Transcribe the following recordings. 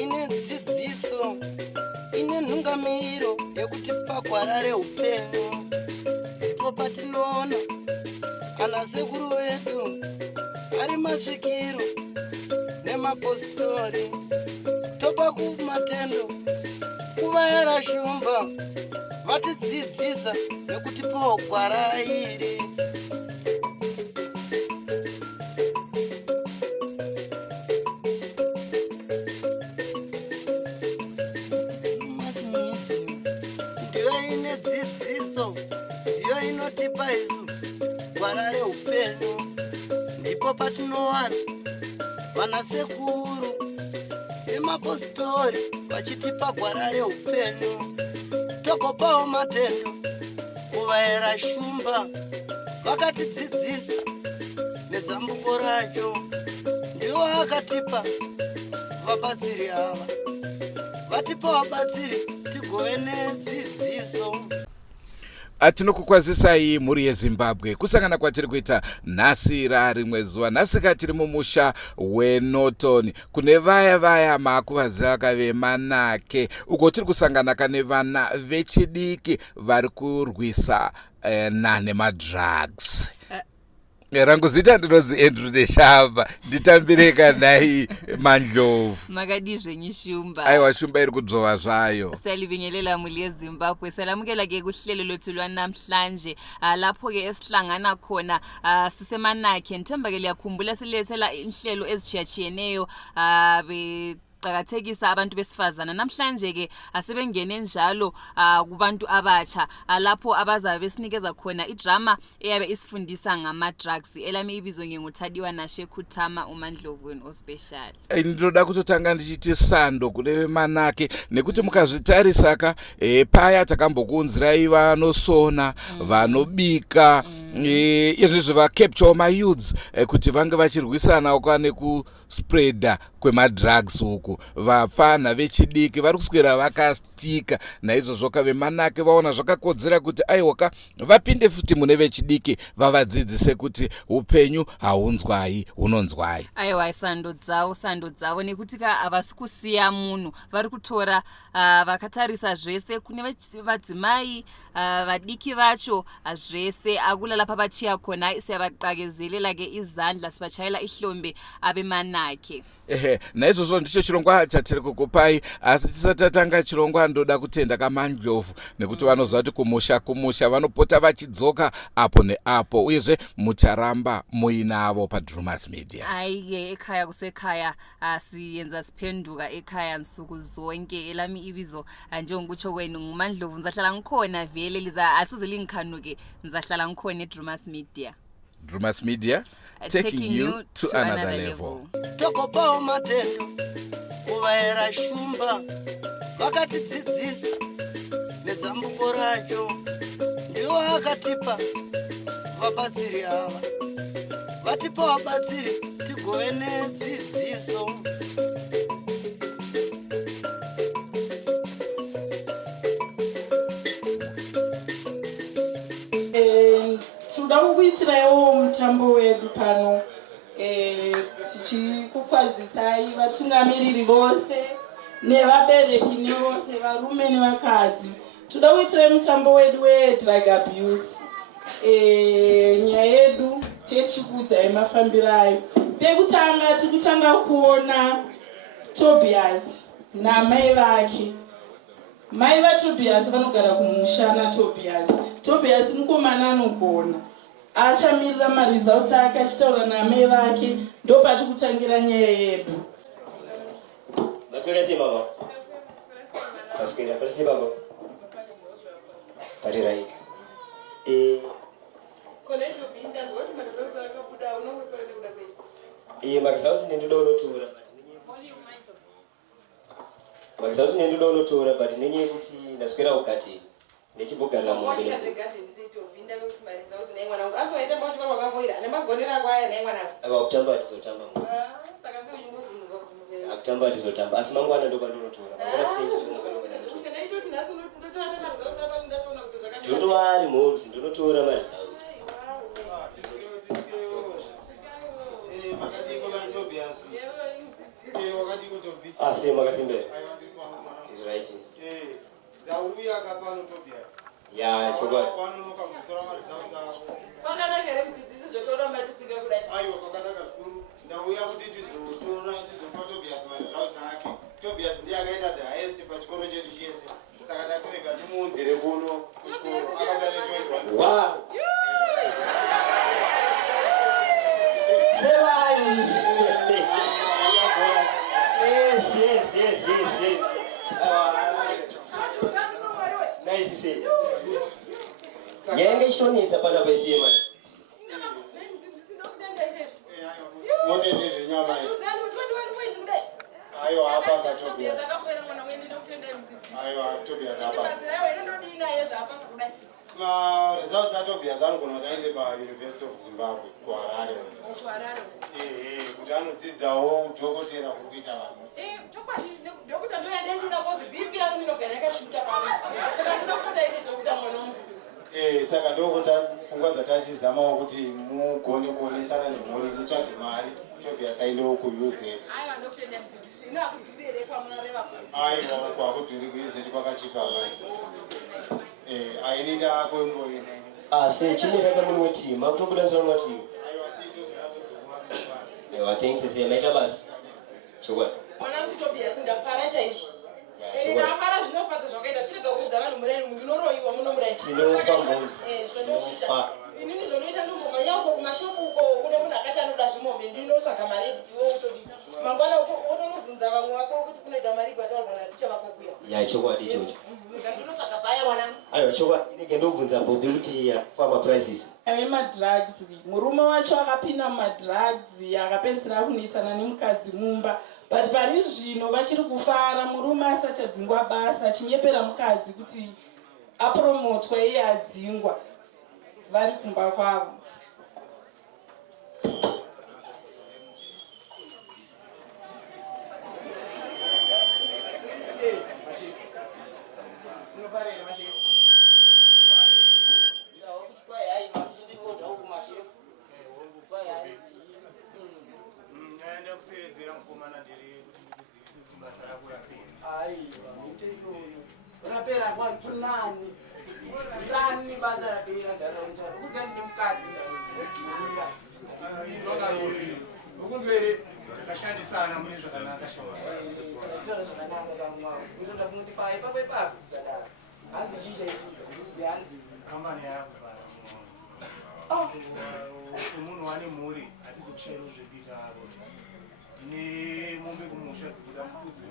ine dzidziso ine nhungamiriro yekutipa gwara reupenyu. Ndipo patinoona ana sekuru vedu ari masvikiro nemapositori, topa kumatendo kuvayera shumba vatidzidzisa nekutipawo gwara iri. Ndiyo ine dzidziso, ndiyo inotipa isu gwara reupenyu. Ndipo patinowana vanasekuru nemapositori vachitipa gwara reupenyu, togopawo matendo kuvayera shumba vakatidzidzisa nezambuko racho. Ndiwo akatipa vabatsiri ava, vatipa vabatsiri tigove nedzidziso. Atinokukwazisai mhuri yeZimbabwe kusangana kwatiri kuita nhasi rarimwe zuva. Nhasika tiri mumusha weNorton kune vaya maakuvaziva kavemanake, uko tiri kusangana kane vana vechidiki vari kurwisa nanemadrugs. Rangu zita ndinonzi Andrew Neshava, nditambireka nai Mandlovu. Makadi zvenyishumba. Aiwa, shumba iri kudzova zvayo. Salibingelela muli yeZimbabwe. Salamukela ke kuhlelo lwethu lwanamhlanje. Lapho ke esihlangana khona sisemanakhe. Ngithemba ke liyakhumbula silethela inhlelo ezitshiyatshiyeneyo qakathekisa abantu besifazana. Namhlanje ke asebengene njalo kubantu abatsha lapho abazabe besinikeza khona idrama eyabe isifundisa ngama drugs. Elami ibizo nginguThadiwa Nashe Khuthama uMandlovu wenu ospecial. Ndinoda kutotanga ndichiti sando kune manake nekuti mukazvitarisa ka paya takambokunzirai vanosona vanobika izvi va capture my youths kuti vange vachirwisana kwane kuspreada kwemadrugs uku. Vapfana vechidiki vari kuswera vakastika naizvozvo kavemanake vaona zvakakodzera kuti aiwaka vapinde futi mune vechidiki vavadzidzise kuti upenyu haunzwai hunonzwai. Aiwa, sando dzavo nekuti ka havasi kusiya munhu, vari kutora vakatarisa zvese kune vadzimai vadiki vacho zvese akulala papachiya khona siyabaqakezelela ke izandla sibachayela ihlombe abemanake. Naizvozvo ndicho chirongwa chatiri kukupai, asi tisatatanga chirongwa ndoda kutenda kaMandlovu nekuti vanozva kuti kumusha vanopota vachidzoka apo neapo, uyezve mucharamba muinavo paDrumas Media. Aiye, ekhaya kusekhaya siyenza siphenduka ekhaya nsuku zonke. Elami ibizo njengokutsho kwenu nguMandlovu. Ngizahlala ngikhona vele asuze lingikhanuke, ngizahlala ngikhona eDrumas Media. Drumas Media, taking you to another level. Togopawo matendo kuvayera shumba vakatidzidzisa nezambuko racho. Ndiwo akatipa vabatsiri ava, vatipa vabatsiri tigove nedzidziso. Tinoda kukuitirawo mutambo wedu pano, tichikukwazisai vatungamiriri vose nevabereki nevose varume nevakadzi. Tinoda kuitirai mutambo wedu wedrug abuse. Nyaya yedu tichikuudzai mafambiro ayo. Pekutanga tikutanga kuona Tobias namai vake. Mai vaTobias vanogara kumusha naTobias. Tobias mukomana anogona, achamirira maresults ake achitaura namai vake. Ndopati kutangira nyaya yedu. Maswera si mama. Taswira pasi baba. Pari right. Kolejo binda zoti maresults akafuda unokutorele kudabe. Maresults ndinoda tora Maresults ndinoda tora but nenye kuti ndaswera ukati nechibogarira mungene. Akutamba tizotamba muzi. Akutamba tizotamba asi mangwana ndo pandinotora. Mangwana kusenje ndinotora. Ndinotori moves ndinotora maresults. wakati kutobi. Ah, sema Kasimbe. I want to go home. Is right. Ndauya kapano Tobias. Ya, chokwa. Panonoka kuzotora mari zao dzavo. Kwakanaka here mudzidzisi zvotora matisika kudai. Aiwa kwakanaka zvikuru. Ndauya kuti tizopa Tobias mari zao dzake. Tobias ndiye akaita the highest pachikoro chedu chese. Saka tatirega timuunzire kuno kuchikoro. Akabuda ne 21. Wow. Sevani. Yes. Nice say. Yenge chonetsa pana pese manje. Motende zvenyama iyi. Aiwa hapasa Tobias. Aiwa Tobias hapasa. Results za Tobias anogona kuti aende paUniversity of Zimbabwe kuHarare. Kuti anodzidzawo udhokotera kuri kuita vanhu. Dokota ndoenda ndoda kozi BP yangu inogara yakashuta pano. Saka ndoda kuti ite dokota mwanangu. Saka ndokuti pfungwa dzatachizamawo kuti mugone kuonesana nemhuri mutsvage mari. Tobias aendewo kuUZ. Aiwa ndokutenda mudzidzisi. Ino akudhuri here kwamunoreva kuti. Aiwa kwakudhuri kuUZ kwakachipa mai. Ainida kwembo ine. Ah, se chimira muri weteam. Akutobuda msoro weteam. Aiwa titozoona. Ewa, thanks se maita basi. Chokwa. Mwanangu Tobias ndafara chaizvo. Chokwa. Ndafara zvinofadza zvakaita tirega kuudza vanhu muraini munoroyiwa munomuraini. Tinofa moms. Tinofa. Inini zvonoita ndombomanya uko kumashopu uko kune munhu akati anoda zvimombe ndinotsvaga mari yekuti iwe utodii. Mangwana utonobvunza vamwe vako kuti kunoita mari kwataurwa naticha vako kuya. Ya chokwadi ichocho. Ndinotsvaga bhaya mwanangu. Aiwa chokwa inenge ndobvunza Bobby kuti farmer prices. Madrugs. Murume wacho akapinda mumadrugs akapedzisira kunetsana nemukadzi mumba. But pari zvino vachiri kufara murume asachadzingwa basa achinyepera mukadzi kuti apromotwe iye adzingwa vari kumba kwavo. Kusevedzera mukomana ndiri kuti ndikuzivise kuti basa rako rapera. Aiwa ite iyoyo rapera kwantunani rani basa rapera ndaraunda kuziva ndi mukadzi ndaraunda ukunzwa here takashandisana mune zvakanaka shama. saka titaura zvakanaka kamwa kutoda kunondifaa ipapo ipapo kusadaro hanzi chiita itika kuti hanzi kambani yakuvara semunhu wane mhuri hatizokushairawo zvekuita avo. Ndine mombe kumusha dzinoda mufudzi.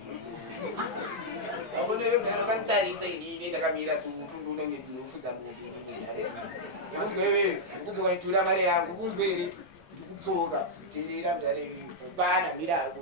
akonere mnero kanitarisa inini ndakamira sungu unenge ndinofudza mombe. Kunzwe wewe kuzoitura mari yangu kunzwe here ndikudzoka terera mudare bana mirako.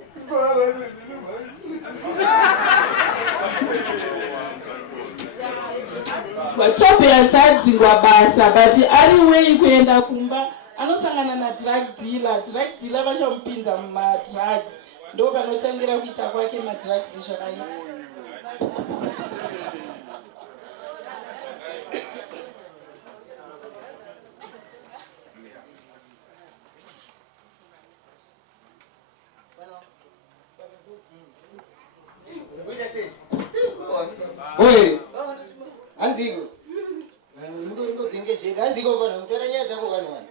Tobias adzingwa basa but ari way kuenda kumba anosangana nadrug dealer vachamupinza mumadrugs ndo panotangira kuita kwake madrugs zvakanyanya. Oye, anziko. Ndingezveka anziko kana mutara nyaya dzako vanhu vanhu.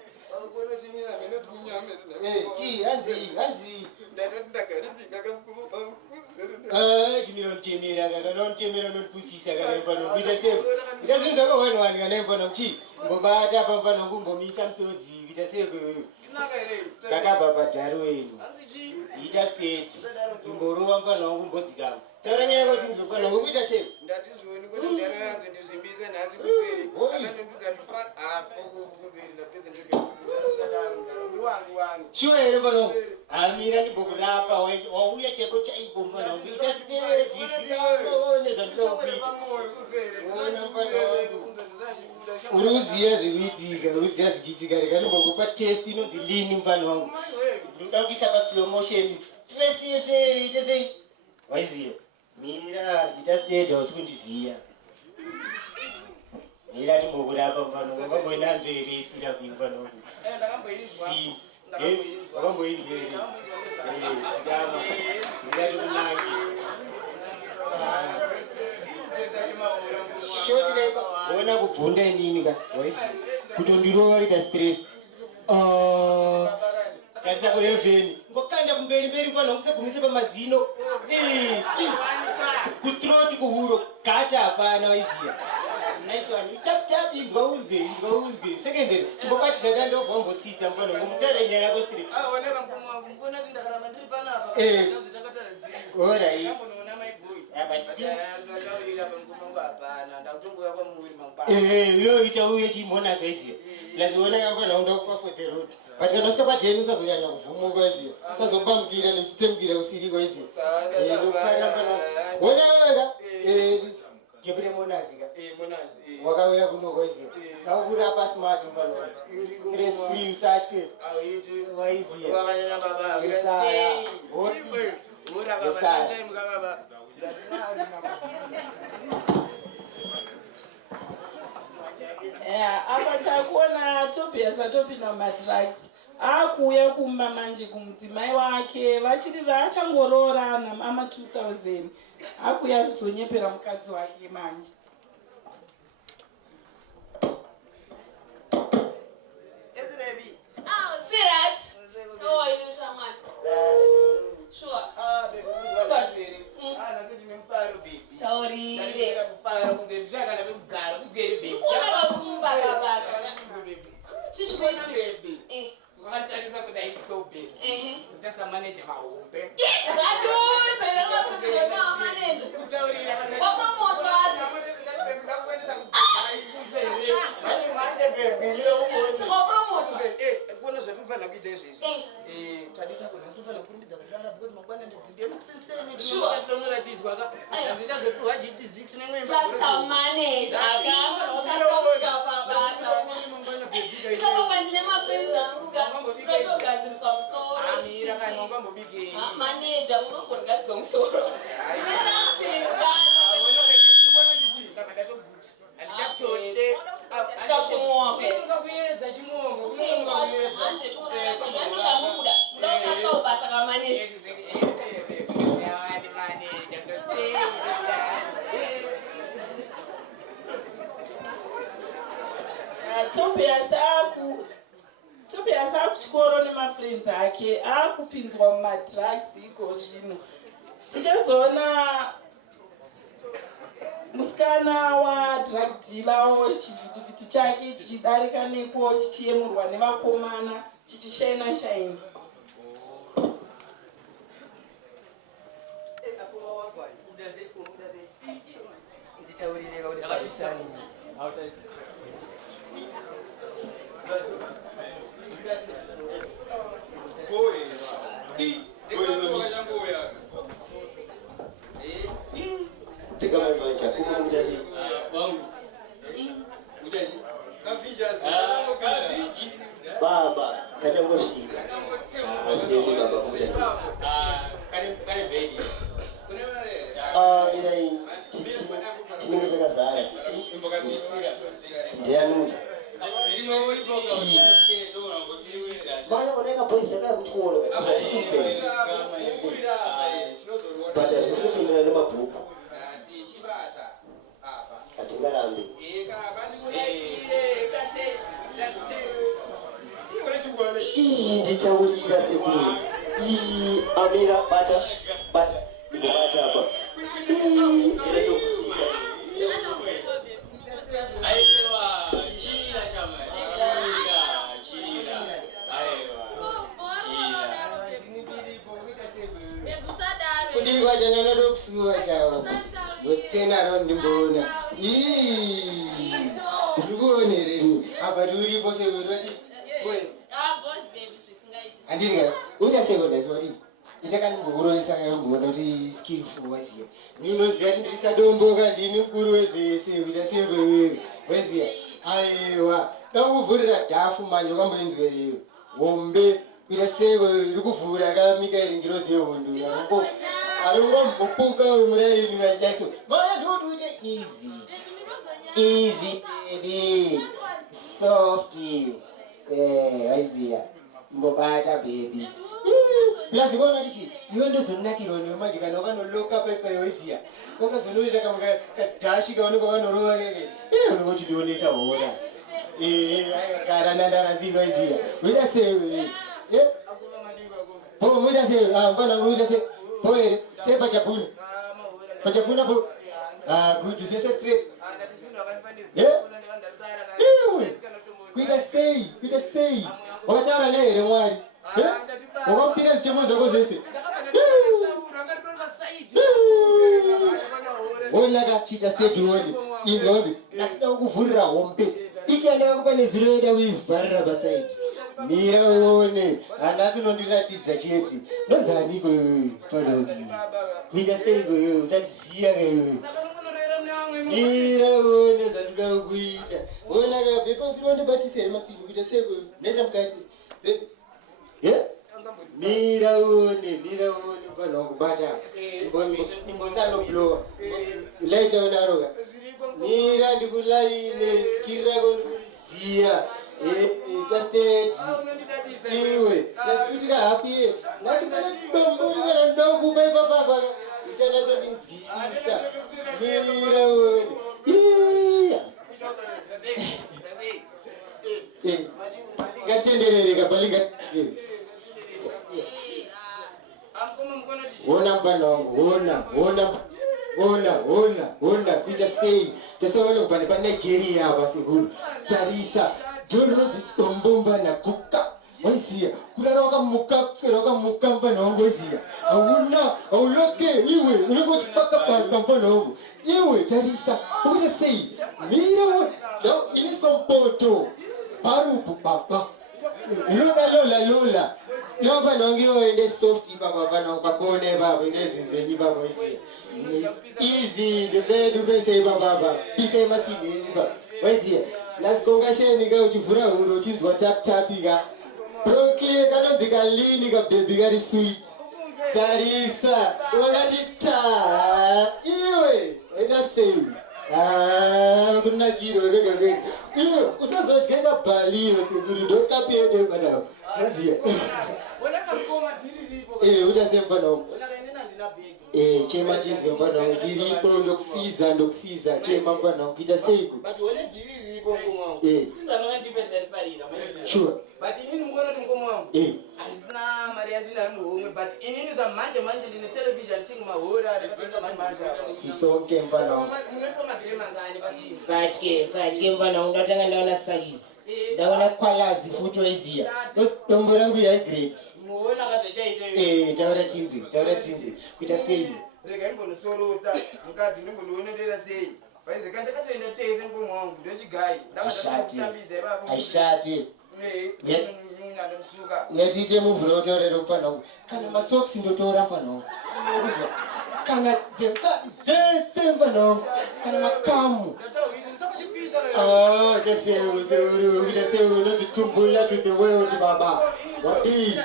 Chimira notemera nopusisa kana mfano kuita seo. Ita zvinhu zvako vanhu vanhu kana mfano chi. Ngobata apa mfano kungomisa musodzi kuita seo. Kakabva padhari wenyu. Ita state. Ingorova mfano wangu mbodzikama. Taura nyaya yako kuti ndinofana ngokuita seo. Ndatizvoni kuti ndaro yazo ndizvimbise nhasi kuperi. Akandondudza tufana hapo kuperi ndapedza ndikusadaro ndiwangu. Sure here mfano. Amira ndibokurapa wauya cheko chaipo mfano wangu. Ita state dzikamo nezvandoda kuita. Ona mfano wangu. Uruziya zvikuitika reka ndimbokupa test inonzi lini mfano wangu. Ndoda kuisa pa slow motion. Stress yese ite sei? Waiziya. Mira ita state hausi kundiziya. nirati mbokurapa mfano wakamboinanzvo here isira kuimfano since wakamboinzwa here tsikama nirati kunangi shoti laipa ona kubvunda inini ka waisi kutondirova ita stress tarisa kuhevheni ngokanda kumberi mfano kusagumise pamazino kutroti kuhuro gata hapana waiziya nice one tap inzwa unzwe secondary chimbobatidza dandovha wambotsitsa mfano ngomutaura nyaya yako straight alright yoita uye chimona zaiziya laziona yambana unda kupa for the road but kana usika pajeni usazonyanya kuvhumuka waiziya usazobambukira nechitsemukira usiri waiziya ndokufarira mfano wona wega gebire monazika wakauya kunoko waiziya nakurapa smart mfano stress free usatye waiziya apa takuona Tobias atopinda mumadrugs akuuya kumba manje kumudzimai wake vachiri vachangoroorana ama 2000 akuuya kuzonyepera mukadzi wake manje. Sweetheart, how are you, Shaman? Sure. Taurire. Kuona kafutumba kabaka. Chichwiti. Ukatarisa kudai sobe. Utasa manager mahombe. Zaduze ngakuthe ma manager. Utaurira kana. Wapromote wazi. Kuona zvatufana kuita izvezvi. Tadita kuna sifana kurindidza kurara because mangwana ndidzimbe makusenseni ndinoratizwa ka. Ndichazopiwa GT6 nemwemba. Basa manager aka. Wakasauka pabasa. Ikapapa ndine mafriends angu ka. Unotogadziriswa musoro chichichi. Manager unongorgadziswa musoro. Ndine something ka. Tobias akuchikoro nemafriends ake akupinzwa mumadrugs iko zvino. Tichazoona musikana wadrug dealer chivhitivhiti chake chichidarika nepo chichiyemurwa nevakomana chichishaina shaina. Baba kachangosvika sefi baba kufesi mirai tinenge takazara ndianuva maya oneka boisi takaya kuchikoro but hazvisi kupindira nemabhuku hatingarambi nditaurira sekuru amira bata igobata apa kudiva chananotokusuva shava gotenaro ndimboona ndikuonereni apa tiuripo seurati handiri uchasekondaiswadi itakandimbokuroisa kayomboona kuti skillful waziya ninoziva kuti ndirisa domboka ndini mukuru wezvese kuita sekwewewe waziya aiwa dakuvhurira dhafu manje wakamboinzwereyo hombe kuita sekwe iri kuvhura kamikairi ngirozi yehondo arongombopuka muraini vachidaiso maya ndoti uite easy baby softy aiziya mbobata baby plus kona tichi iwe ndozonakirwa nemanje kana ukanoloka pepe wesiya wakazonolita kama kadashi kaoneka kanorova keke unokochidionesa hora kara nandaraziva iziya uita sei po muita sei mfana uita sei po ere sei pachapuna pachapuna po good usese straight kuita sei wakataura nehere mwari wakampira zvichemo zvako zvese onaka chita state one inzonzi natida kukuvhurira hombe ikana kupa neziro yoda kuivharira pasaidi mira uone hanasi unondiratidza chete nonzaniko padoki kuita seiko iwe usandiziya kaiwe mira uone zvandida kukuita onaka bepe usirondibatisere masini kuita seiko nesa mukati mira uone mfana wakubata imbosanokulowa laita unaroka mira ndikulaine skiri rako ndikuliziya tastet iwe nasikutika hafu ye nasikana dombolikana ndokuba ipapapa uchanacho ndinzwisisa mira uone ngatitenderere kapalinga ona mfana wangu ona kuita sei tasaone kubva nepanigeria apa sekuru tarisa jorinonzi dombomba nakuka waiziya kurara wakamuka kuswera wakamuka mfana wangu waiziya hauloke iwe unenge uchipakapaka mfana wangu iwe tarisa ukuita sei mira iniswa mpoto parupu baba lola nofana wange waende soft baba fana ukakone baba ndezvinzenyi baba easy the bed ubese baba pise masideni baba waiziya nasikongasheni uchivhura huro uchinzwa tap-tapika brokli kanonzi kalini kabebi kari sweet tarisa wakati iwe waita sei kunakirwa kekakeke iwe usazodyenga bhaliwe sekuri ndokapiyede padao aziya utasei mfana wangu chema chinzwe mfana wangu tiripo ndokusiza chema mfana wangu ita seiko sure handina mari yandinayo muhomwe but inini zvamanje ndine television ting mahora rezvitotamanje sisonke mfana wangu munoipa magire mangani pasii satye mfana wangu ndatanga ndaona size ndaona kwalazi futi waiziya dombo rangu yaigreat muona kazvechaite taura tinzwi kuita sei rega imbonosorosa mukadzi ndimbondiwonendera sei vaize kanje katoenda tese mukoma wangu ndochigai ndakatambidza ipapo aishate yatiite muvhura kutaurira mfana wangu kana masoksi ndotora mfana wangu kuzwa kana zvese mfana wangu kana makamu taseu unozitumbula to the world baba wadii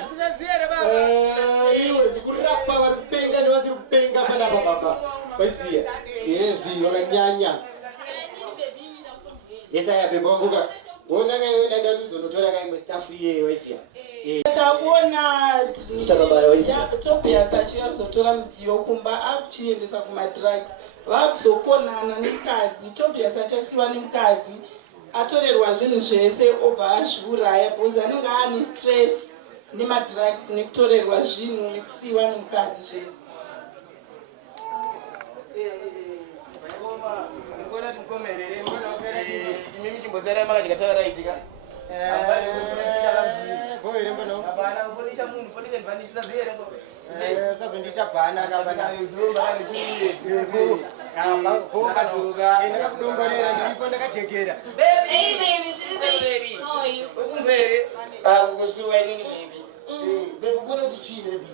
iwe ndikurapa vari kupenga nevasiri kupenga panapa baba waiziya evi wakanyanya yesaya bemba wanguka ona kaiwe ndanda tuzonotora kaimwe staff iye waiziya takuona takabara waiziya tobias achiyazotora mudziyo kumba akuchiendesa kumadrugs vakuzokonana nemukadzi tobias achasiyiwa nemukadzi atorerwa zvinhu zvese obva azviuraya bhozi anenge ane stress nemadrugs nekutorerwa zvinhu nekusiyiwa nemukadzi zvese imimi chimbodzara makachikatauraitika sazondiita bhana ndakakudongorera ndiripo ndakajekera Hey baby, baby. How are you? ukunzere kukusuwa inini bebi kunoti chii bebi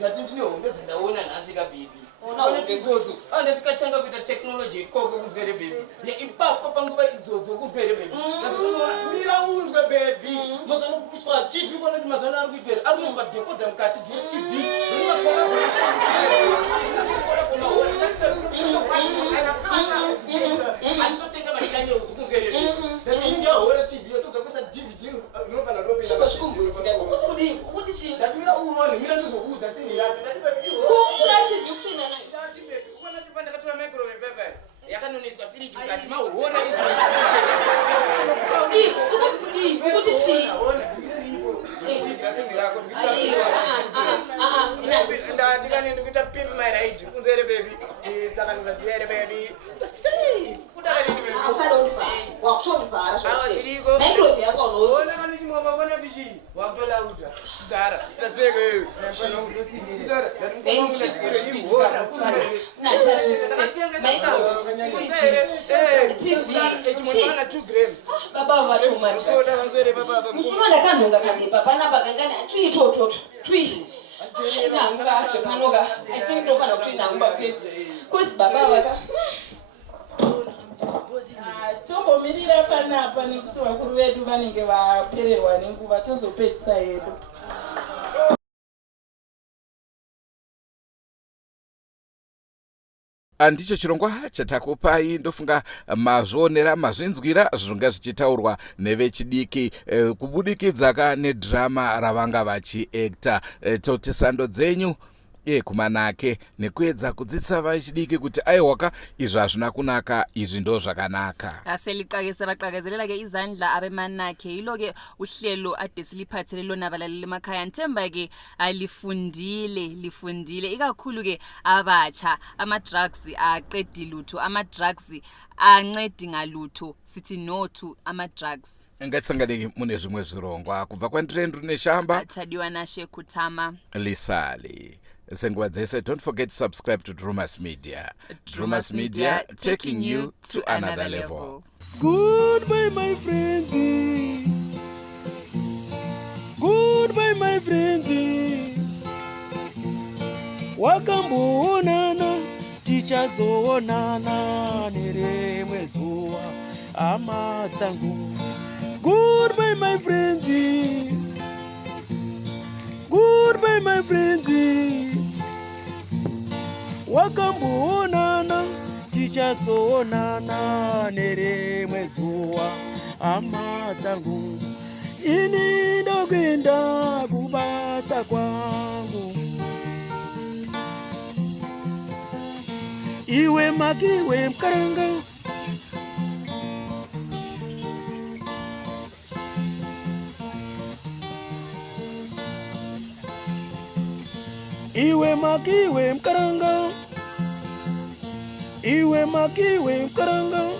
ngati ndine hombe dzindaona nhasi kabhebi Ona idzodzo andatikatanga kuita technology ikoko kunzwere bhebi ipapo panguva idzodzo kunzwere bhebi azinoona mira unzwe bhebi mazanokuswa tv konoti mazano ari kuitwere ari kunzwa dhekodha mukati dstv anditotenga machannels kunzwere ndikahora tv yotodzakuisa dvd unofana chiko chikumboitika kuti chii ndatimira uone mira ndizokuudza sinirapi kushura tv kutoenda nayo ukona tipa ndakatora microwave pepa yakanoniswa firiji mukati mauona ukati kudii kuti chii ndikani kuita pimp my right kunzere baby tisakanisa dziyere baby wakutolauda gara baba vatomufuma ndakanhonga kanepa panapa kangani atwitototo twi nakashe panoka I think tofana kuti nangumba kwezi kwezi baba vaka tombomirira panapa nekuti vakuru vedu vanenge vapererwa nenguva tozopedzisa hedu. Ndicho chirongwa chatakupai ndofunga mazvionera mazvinzwira zvonga zvichitaurwa nevechidiki kubudikidza nedhirama ravanga vachiekta toti sando dzenyu kumanake nekuedza kudzidzisa vechidiki kuti aiwaka izvi hazvina kunaka izvi ndo zvakanaka. Aseliqakisa baqakezelela ke izandla abemanakhe yilo ke uhlelo ade siliphathele lona abalaleli emakhaya nthemba ke lifundile ikakhulu ke abatsha ama-drugs aqedi lutho ama-drugs ancedi ngalutho sithi no to ama-drugs. Ngatisangane mune zvimwe zvirongwa kubva kwandirendu neshamba Thadiwa nashe Kutama Lisali. Senguwa dzese, don't forget to subscribe to Drumas Media. Drumas Media, taking you to another level. Goodbye, my friends. Goodbye, my friends. Wakamboonana, tichazoonana nerimwe zuva hama dzangu. Goodbye, my friends. Goodbye, my friends. Wakamboonana, tichazoonana nerimwe zuva hama dzangu. Ini ndokwenda kubasa kwangu. Iwe makiwe mkaranga. Iwe makiwe mkaranga. Iwe makiwe mkaranga.